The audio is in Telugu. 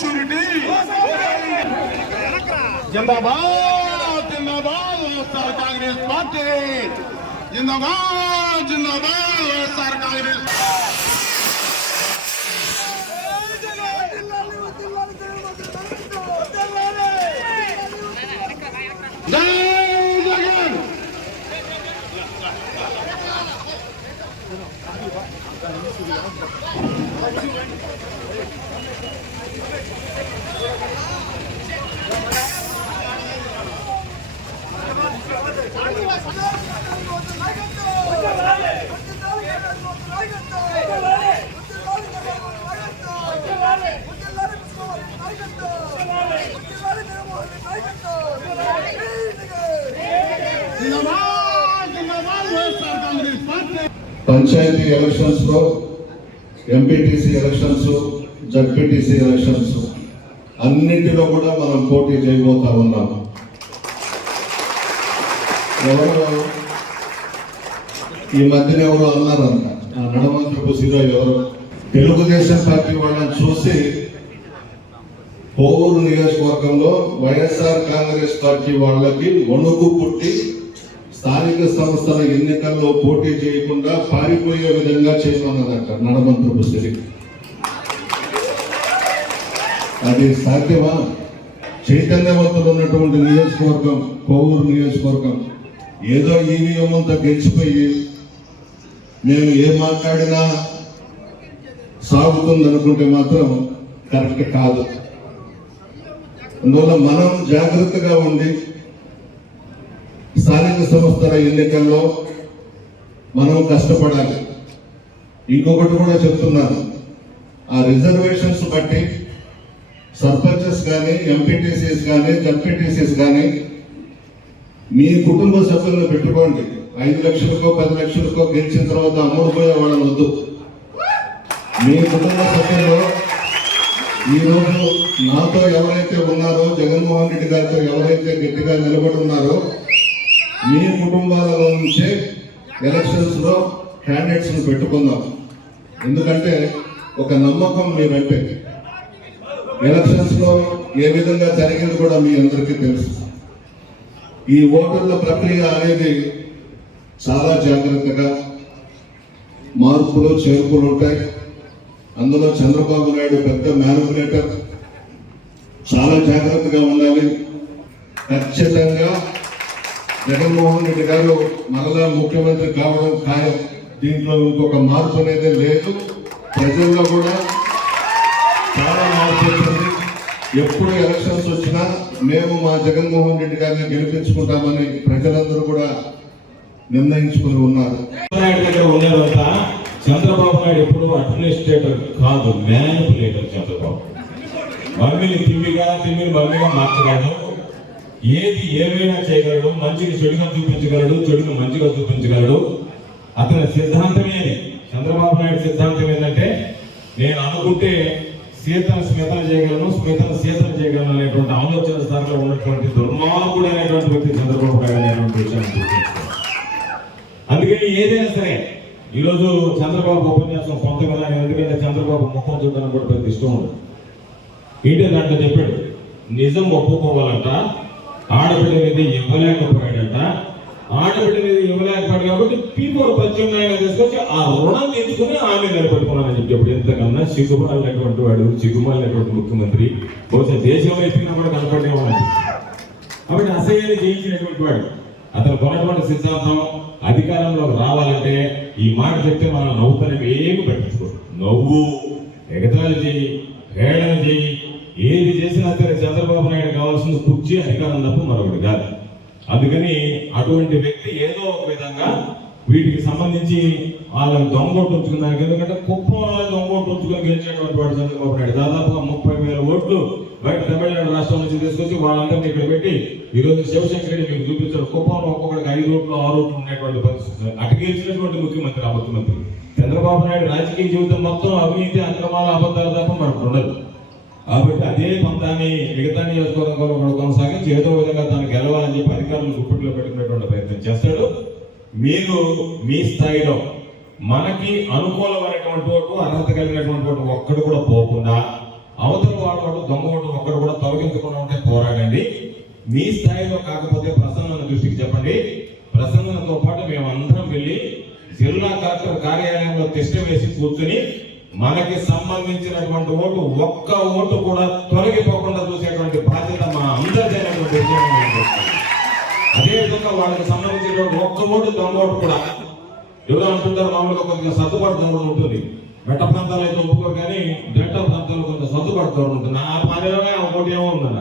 షూరిటీ జిందాబాద్ జిందాబాద్ వైఎస్ఆర్ కాంగ్రెస్ పార్టీ జిందాబాద్ జిందాబాద్ వైఎస్ఆర్ కాంగ్రెస్ జై జగన్ పంచాయతీ ఎలక్షన్స్ లో ఎంపీటీసీ ఎలక్షన్స్ జడ్పీటీసీ ఎలక్షన్స్ అన్నింటిలో కూడా మనం పోటీ చేయబోతా ఉన్నాం. ఎవరు ఈ మధ్యన ఎవరు అన్నారంట, నడమంత్రపు సిరా ఎవరు తెలుగుదేశం పార్టీ వాళ్ళని చూసి కోవూరు నియోజకవర్గంలో వైఎస్ఆర్ కాంగ్రెస్ పార్టీ వాళ్ళకి వణుకు పుట్టి స్థానిక సంస్థల ఎన్నికల్లో పోటీ చేయకుండా పారిపోయే విధంగా చేయమన్నదట నడమంత్రపు సిరి. అది సాధ్యమా? చైతన్యవంతులు ఉన్నటువంటి నియోజకవర్గం కోవూరు నియోజకవర్గం ఏదో ఈవీఎంతో గెలిచిపోయి నేను ఏం మాట్లాడినా సాగుతుంది అనుకుంటే మాత్రం కరెక్ట్ కాదు. అందువల్ల మనం జాగ్రత్తగా ఉండి స్థానిక సంస్థల ఎన్నికల్లో మనం కష్టపడాలి. ఇంకొకటి కూడా చెప్తున్నాను, ఆ రిజర్వేషన్స్ బట్టి సర్పంచెస్ కానీ ఎంపీటీసీస్ కానీ జడ్పీటీసీస్ కానీ మీ కుటుంబ సభ్యులను పెట్టుకోండి. 5 లక్షలకో 10 లక్షలకో గెలిచిన తర్వాత అమ్ముడు పోయే వాళ్ళని వద్దు. మీ కుటుంబ సభ్యులు ఈరోజు నాతో ఎవరైతే ఉన్నారో, జగన్మోహన్ రెడ్డి గారితో ఎవరైతే గట్టిగా నిలబడి ఉన్నారో మీ కుటుంబాల నుంచే ఎలక్షన్స్ లో క్యాండిడేట్స్ ను పెట్టుకుందాం. ఎందుకంటే ఒక నమ్మకం మీరంటే ఎలక్షన్స్ లో ఏ విధంగా జరిగింది కూడా మీ అందరికీ తెలుసు. ఈ ఓటర్ల ప్రక్రియ అనేది చాలా జాగ్రత్తగా మార్పులు చేర్పులు ఉంటాయి. అందులో చంద్రబాబు నాయుడు పెద్ద మ్యానిపులేటర్, చాలా జాగ్రత్తగా ఉండాలి. ఖచ్చితంగా జగన్మోహన్ రెడ్డి గారు మరలా ముఖ్యమంత్రి కావడం ఖాయం. దీంట్లో ఇంకొక మార్పు అనేది లేదు. ప్రజల్లో కూడా చాలా మార్పు వచ్చింది. ఎప్పుడు ఎలక్షన్స్ వచ్చినా మేము మా జగన్మోహన్ రెడ్డి గారిని గెలిపించుకుంటామని ప్రజలందరూ కూడా నిర్ణయించుకుని ఉన్నారు. చంద్రబాబు నాయుడు ఎప్పుడు అడ్మినిస్ట్రేటర్ కాదు, మ్యానిపులేటర్. చంద్రబాబు మమ్మీని మమ్మీగా మార్చగలడు, ఏది ఏమైనా చేయగలడు, మంచిని చెడుగా చూపించగలడు, చెడును మంచిగా చూపించగలడు. అతని సిద్ధాంతమే, చంద్రబాబు నాయుడు సిద్ధాంతం ఏంటంటే నేను అనుకుంటే సీతను స్మితను చేయగలను, స్మితను సీతను చేయగలను అనేటువంటి ఆలోచన స్థాయిలో ఉన్నటువంటి దుర్మార్గుడు అనేటువంటి వ్యక్తి చంద్రబాబు నాయుడు అనేటువంటి విషయాన్ని గుర్తించారు. అందుకని ఏదైనా సరే ఈరోజు చంద్రబాబు ఉపన్యాసం సొంతంగా, ఎందుకంటే చంద్రబాబు ముఖం చూడడానికి కూడా పెద్ద ఇష్టం ఉంది. ఏంటి దాంట్లో చెప్పాడు, నిజం ఒప్పుకోవాలంట, ఆడబిడ్డ మీద ఇవ్వలేకపోయాడంట, ఆడబిడ్డ మీద ఇవ్వలేకపోయాడు కాబట్టి పీపోరు ప్రత్యామ్నాయంగా తీసుకొచ్చి ఆ రుణం తీసుకుని ఆమె నిలబెట్టుకున్నానని చెప్పి ఎంతకన్నా సిగ్గుమాలినటువంటి వాడు, సిగ్గుమాలినటువంటి ముఖ్యమంత్రి బహుశా దేశంలో ఎత్తినా కూడా కనపడేవాడు. కాబట్టి అసహ్యాన్ని జయించినటువంటి వాడు. అతను కొనటువంటి సిద్ధాంతం అధికారంలోకి రావాలంటే ఈ మాట చెప్తే మనం నవ్వుతానే ఏమి పట్టించుకోరు. నవ్వు, ఎగతాళి చేయి, హేళన చేయి, ఏది చేసినా సరే చంద్రబాబు నాయుడు కావాల్సింది కుర్చీ, అధికారం తప్ప మరొకటి కాదు. అందుకని అటువంటి వ్యక్తి ఏదో ఒక విధంగా వీటికి సంబంధించి వాళ్ళని దొంగోటు ఉంచుకున్నారు. ఎందుకంటే కుప్పంలో దొంగోటు ఉంచుకొని గెలిచినటువంటి వాడు చంద్రబాబు నాయుడు. దాదాపుగా 30,000 ఓట్లు బయట తమిళనాడు రాష్ట్రం నుంచి తీసుకొచ్చి వాళ్ళందరినీ ఇక్కడ పెట్టి ఈరోజు శివశంకర్ రెడ్డి మీకు చూపించారు. కుప్పంలో ఒక్కొక్కడికి 5 ఓట్లు 6 ఓట్లు ఉన్నటువంటి పరిస్థితి. అటు గెలిచినటువంటి ముఖ్యమంత్రి ఆ ముఖ్యమంత్రి. చంద్రబాబు నాయుడు రాజకీయ జీవితం మొత్తం అవినీతి, అక్రమాల, అబద్ధాలు తప్ప మనకు ఉండదు. కాబట్టి అదే పంతాన్ని మిగతా నియోజకవర్గంలో కొనసాగించి ఏదో విధంగా తాను గెలవాలని చెప్పి అధికారులను గుప్పిట్లో పెట్టుకునేటువంటి ప్రయత్నం చేస్తాడు. మీరు మీ స్థాయిలో మనకి అనుకూలమైనటువంటి ఓటు, అర్హత కలిగినటువంటి ఓటు ఒక్కడు కూడా పోకుండా అవతల వాడు దొంగ ఓటు ఒక్కడు కూడా తొలగించకుండా ఉంటే పోరాడండి. మీ స్థాయిలో కాకపోతే ప్రసన్న దృష్టికి చెప్పండి. ప్రసన్నతో పాటు మేమందరం వెళ్ళి జిల్లా కలెక్టర్ కార్యాలయంలో టెస్ట్ వేసి కూర్చుని మనకి సంబంధించినటువంటి ఓటు ఒక్క ఓటు కూడా తొలగిపోకుండా చూసేటువంటి బాధ్యత మా అందరిదైనటువంటి విషయం. అదేవిధంగా వాళ్ళకి సంబంధించినటువంటి ఒక్క ఓటు దొంగ ఓటు కూడా ఎవరో అంటుంటారు, మామూలుగా కొద్దిగా సర్దుబాటు ధోరణి ఉంటుంది. మెట్ట ప్రాంతాలు అయితే ఒప్పుకోరు, కానీ డెల్టా ప్రాంతాల్లో కొంత సర్దుబాటు ధోరణి ఉంటుంది. ఆ పనిలోనే ఆ ఓటు ఏమో ఉందన్న